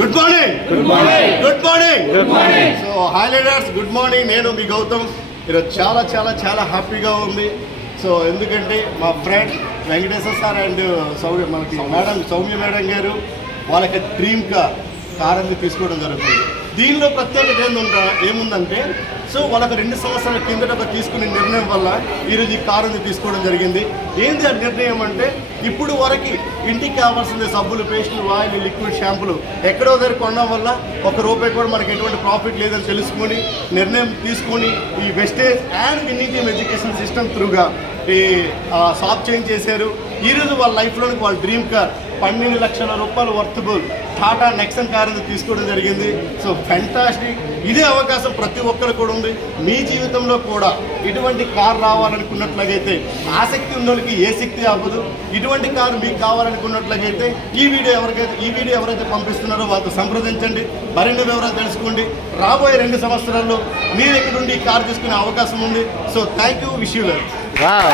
Good morning. Good morning. Good morning. Good morning. So hi leaders, good morning. నేను మీ గౌతమ్. ఈరోజు చాలా చాలా చాలా హ్యాపీగా ఉంది. సో ఎందుకంటే మా ఫ్రెండ్ వెంకటేశ్వర సార్ అండ్ మనకి సౌమ్య మేడం గారు వాళ్ళకి డ్రీమ్ కార్ అనేది తీసుకోవడం జరుగుతుంది. దీనిలో ప్రత్యేకత ఏముందంటే సో వాళ్ళకి 2 సంవత్సరాల కిందట తీసుకునే నిర్ణయం వల్ల ఈరోజు ఈ కారు అనేది తీసుకోవడం జరిగింది. ఏంది ఆ నిర్ణయం అంటే ఇప్పుడు వరకు ఇంటికి కావాల్సిన సబ్బులు, పేస్టులు, ఆయిల్, లిక్విడ్, షాంపులు ఎక్కడో దగ్గర కొనడం వల్ల ₹1 కూడా మనకి ఎటువంటి ప్రాఫిట్ లేదని తెలుసుకొని నిర్ణయం తీసుకొని ఈ wastage and winning education system త్రూగా ఈ షాప్ చేంజ్ చేశారు. ఈరోజు వాళ్ళ లైఫ్లోనికి వాళ్ళ డ్రీమ్ కార్ ₹12 లక్షల వర్తబుల్ టాటా నెక్సన్ కార్ అనేది తీసుకోవడం జరిగింది. So fantastic. ఇదే అవకాశం ప్రతి ఒక్కరు కూడా ఉంది. మీ జీవితంలో కూడా ఇటువంటి కార్ రావాలనుకున్నట్లయితే ఆసక్తి ఉన్నోళ్ళకి ఏ శక్తి అవ్వదు. ఇటువంటి కారు మీకు కావాలనుకున్నట్లయితే ఈ వీడియో ఎవరైతే పంపిస్తున్నారో వాళ్ళతో సంప్రదించండి. మరిన్ని వివరాలు తెలుసుకోండి. రాబోయే 2 సంవత్సరాల్లో మీరు ఇక్కడ నుండి ఈ కారు తీసుకునే అవకాశం ఉంది. So thank you. Wish you well.